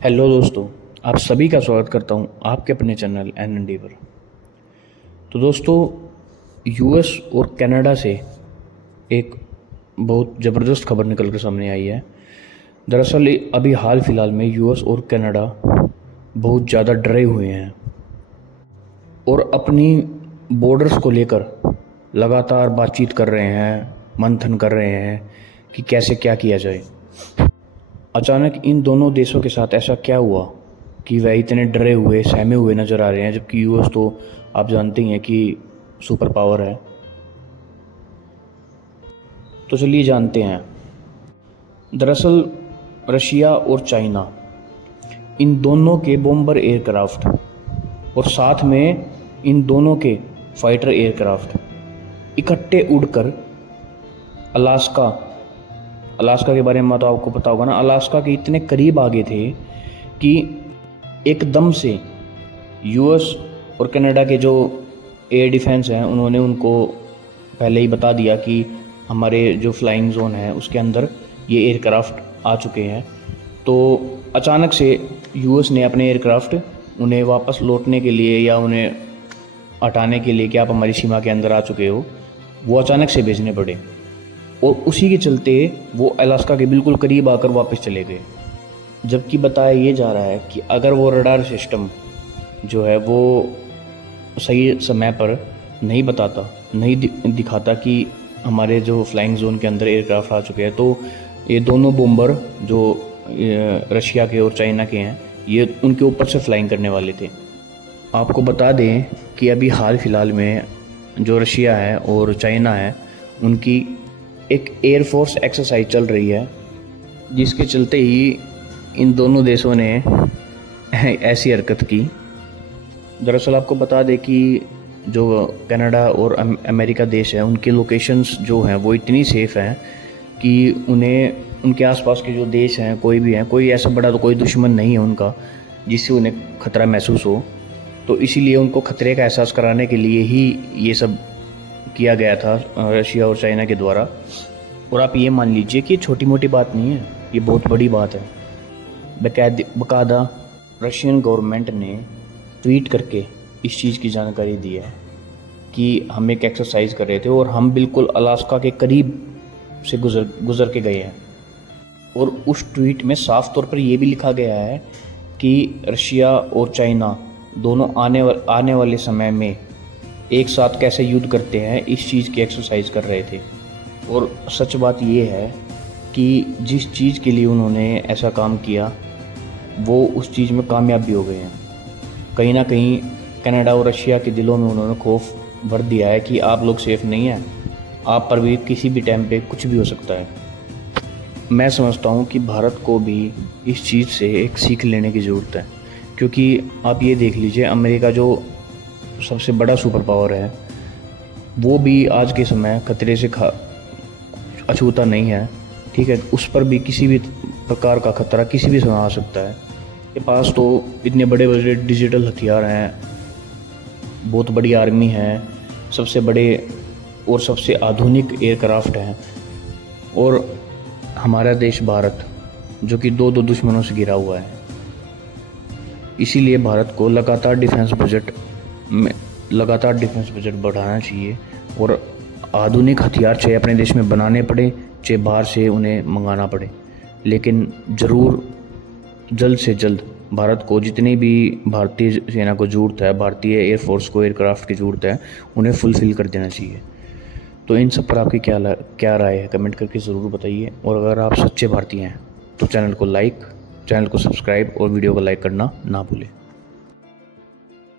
Hello दोस्तों, आप सभी का स्वागत करता हूं आपके अपने चैनल एन पर। तो दोस्तों, यूएस और कनाडा से एक बहुत ज़बरदस्त खबर निकल कर सामने आई है। दरअसल अभी हाल फिलहाल में यूएस और कनाडा बहुत ज़्यादा डरे हुए हैं और अपनी बॉर्डर्स को लेकर लगातार बातचीत कर रहे हैं, मंथन कर रहे हैं कि कैसे क्या किया जाए। अचानक इन दोनों देशों के साथ ऐसा क्या हुआ कि वह इतने डरे हुए सहमे हुए नज़र आ रहे हैं, जबकि यूएस तो आप जानते ही हैं कि सुपर पावर है। तो चलिए जानते हैं। दरअसल रशिया और चाइना, इन दोनों के बॉम्बर एयरक्राफ्ट और साथ में इन दोनों के फाइटर एयरक्राफ्ट इकट्ठे उड़कर अलास्का के बारे में तो आपको पता होगा ना, अलास्का के इतने करीब आ गए थे कि एकदम से यूएस और कनाडा के जो एयर डिफेंस हैं उन्होंने उनको पहले ही बता दिया कि हमारे जो फ्लाइंग जोन है उसके अंदर ये एयरक्राफ्ट आ चुके हैं। तो अचानक से यूएस ने अपने एयरक्राफ्ट उन्हें वापस लौटने के लिए या उन्हें हटाने के लिए कि आप हमारी सीमा के अंदर आ चुके हो, वो अचानक से भेजने पड़े और उसी के चलते वो अलास्का के बिल्कुल करीब आकर वापस चले गए। जबकि बताया ये जा रहा है कि अगर वो रडार सिस्टम जो है वो सही समय पर नहीं बताता, नहीं दिखाता कि हमारे जो फ्लाइंग जोन के अंदर एयरक्राफ्ट आ चुके हैं, तो ये दोनों बॉम्बर जो रशिया के और चाइना के हैं, ये उनके ऊपर से फ्लाइंग करने वाले थे। आपको बता दें कि अभी हाल फिलहाल में जो रशिया है और चाइना है, उनकी एक एयरफोर्स एक्सरसाइज चल रही है, जिसके चलते ही इन दोनों देशों ने ऐसी हरकत की। दरअसल आपको बता दें कि जो कनाडा और अमेरिका देश है, उनके लोकेशंस जो हैं वो इतनी सेफ़ हैं कि उन्हें उनके आसपास के जो देश हैं, कोई भी हैं, कोई ऐसा बड़ा तो कोई दुश्मन नहीं है उनका जिससे उन्हें ख़तरा महसूस हो। तो इसीलिए उनको ख़तरे का एहसास कराने के लिए ही ये सब किया गया था रशिया और चाइना के द्वारा। और आप ये मान लीजिए कि छोटी मोटी बात नहीं है, ये बहुत बड़ी बात है। बाकायदा रशियन गवर्नमेंट ने ट्वीट करके इस चीज़ की जानकारी दी है कि हम एक एक्सरसाइज कर रहे थे और हम बिल्कुल अलास्का के करीब से गुज़र के गए हैं। और उस ट्वीट में साफ तौर पर यह भी लिखा गया है कि रशिया और चाइना दोनों आने वाले समय में एक साथ कैसे युद्ध करते हैं, इस चीज़ की एक्सरसाइज कर रहे थे। और सच बात यह है कि जिस चीज़ के लिए उन्होंने ऐसा काम किया वो उस चीज़ में कामयाब भी हो गए हैं। कहीं ना कहीं कनाडा और रशिया के दिलों में उन्होंने खौफ भर दिया है कि आप लोग सेफ़ नहीं हैं, आप पर भी किसी भी टाइम पे कुछ भी हो सकता है। मैं समझता हूँ कि भारत को भी इस चीज़ से एक सीख लेने की ज़रूरत है, क्योंकि आप ये देख लीजिए, अमेरिका जो सबसे बड़ा सुपर पावर है, वो भी आज के समय खतरे से अछूता नहीं है। ठीक है, उस पर भी किसी भी प्रकार का खतरा किसी भी समय आ सकता है। के पास तो इतने बड़े बड़े डिजिटल हथियार हैं, बहुत बड़ी आर्मी है, सबसे बड़े और सबसे आधुनिक एयरक्राफ्ट हैं। और हमारा देश भारत जो कि दो दुश्मनों से घिरा हुआ है, इसीलिए भारत को लगातार डिफेंस बजट बढ़ाना चाहिए और आधुनिक हथियार चाहे अपने देश में बनाने पड़े चाहे बाहर से उन्हें मंगाना पड़े, लेकिन ज़रूर जल्द से जल्द भारत को जितनी भी भारतीय सेना को ज़रूरत है, भारतीय एयरफोर्स को एयरक्राफ्ट की ज़रूरत है, उन्हें फुलफ़िल कर देना चाहिए। तो इन सब पर आपकी क्या राय है, कमेंट करके ज़रूर बताइए। और अगर आप सच्चे भारतीय हैं तो चैनल को सब्सक्राइब और वीडियो को लाइक करना ना भूलें।